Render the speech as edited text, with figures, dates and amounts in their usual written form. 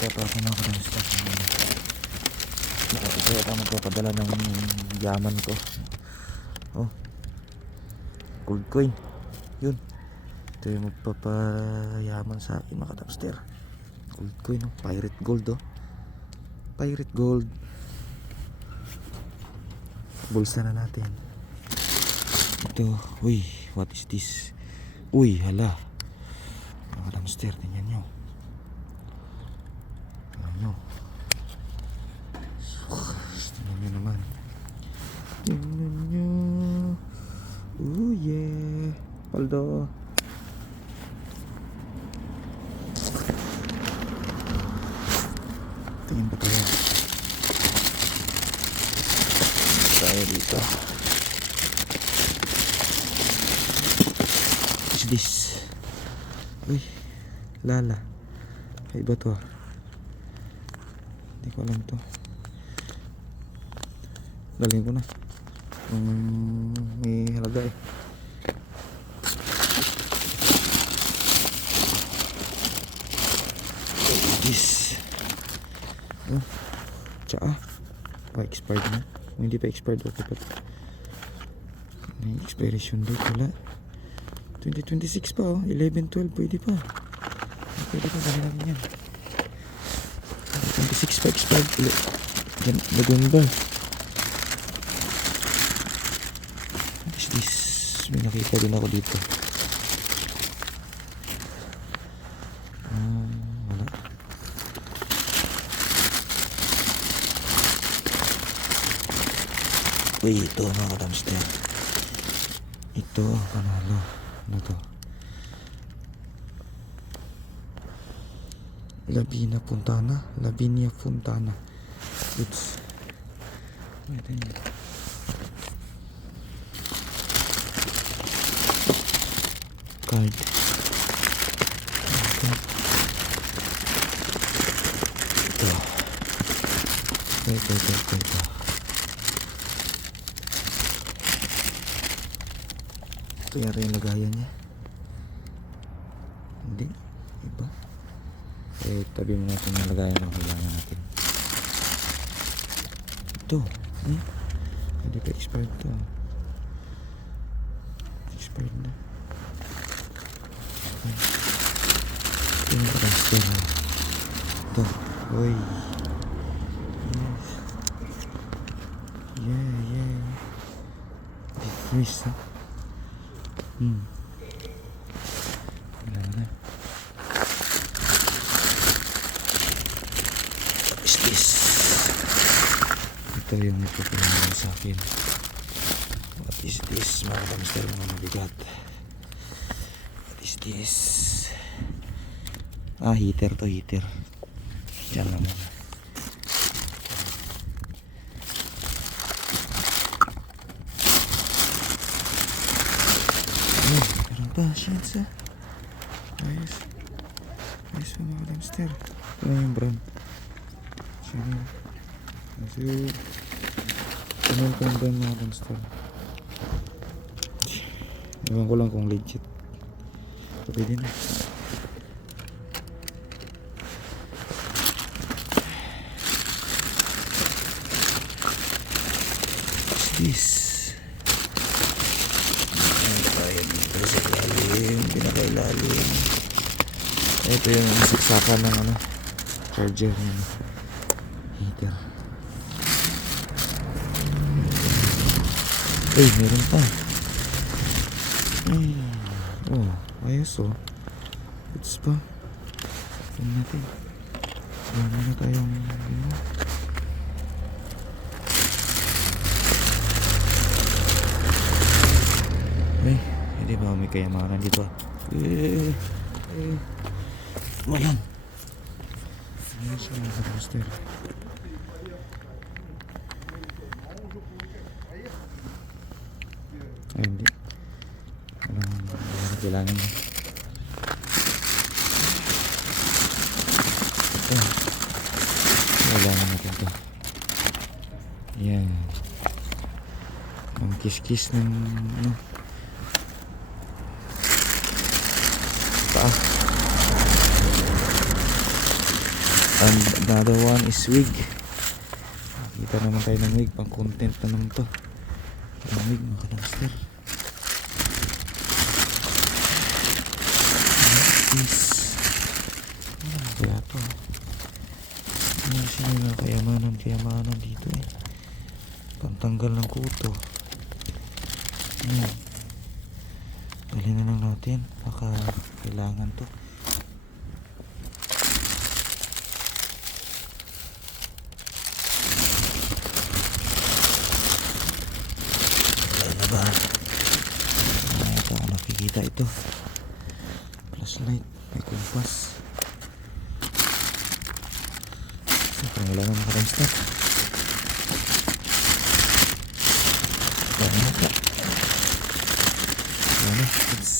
Nagpapa ako mga kadamster. Ito ako magpapadala ng yaman ko. Oh, gold coin. Yun, ito yung magpapayaman sa akin mga kadamster. Gold coin, oh. Pirate gold, oh. Pirate gold. Bulsa na natin. Ito, uy, what is this? Uy, hala. Mga kadamster, tingnan nyo. Tingnan nyo naman. Tingnan nyo. Oh yeah. Paldo. Tingin pa tayo. Tayo dito. What is this? Uy, lala. Iba to. Hindi ko alam to. Galing ko na. May halaga eh. This. Oh, tsaa. Pa-expired na. Kung hindi pa expired, okay pa. May expiration date wala. 2026 pa oh. 11-12 pwede pa. Pwede pa, dali natin yan. 26 pa expired ulit. November. What is this? May nakita din ako dito. Wala. Uy, ito mga kadamster. Ito, panalo. Ano to? Lavinia Fontana. Lavinia Fontana. Oops. Wait a minute. Card. Ito. Ito. Ito yata yung lagayan niya. Hindi. Iba. Eh, tabi mo natin yung lagayan na kailangan natin. Ito. Hindi pa expired to. Expired na. Ito yung transfer. Ito. Uy. Yes. Yeah. Decrease, ha? Wala na. What is this? Ito yung ipapalaman sa akin. What is this? Mga kamster, mga mabigat. What is this? Heater to, heater. Diyan lang muna. Meron pa, shades ah. Ayos mga kamster. Ito yung brown. Sige. Ano yung brand mga kamster? Ewan ko lang kung legit. Ito pwede na. This tayo dito sa ilalim, pinakailalim. Ito yung saksakan ng ano, charger yan, heater. Meron pa. Oh, ayos oh. It's pa. Tignan natin. Wala na tayong hindi ba may kayamanan dito ah. Ayan. Ayan siya mga kadamster. Ay hindi. Walang kailangan mo. Kailangan natin ito. Ayan. Ang kiss-kiss ng ano. And another one is wig. Kita naman tayo ng wig. Pang content na naman to. Ang wig mga kanangster. Is ano kaya to? Ano siya yung kayamanan dito eh. Pantanggal ng kuto. Ayan. Dali na lang natin. Baka kailangan to. Ba? Ito ako nakikita ito. Flashlight, may kumpas. So, pangalaman makaramstart. Ano? Let's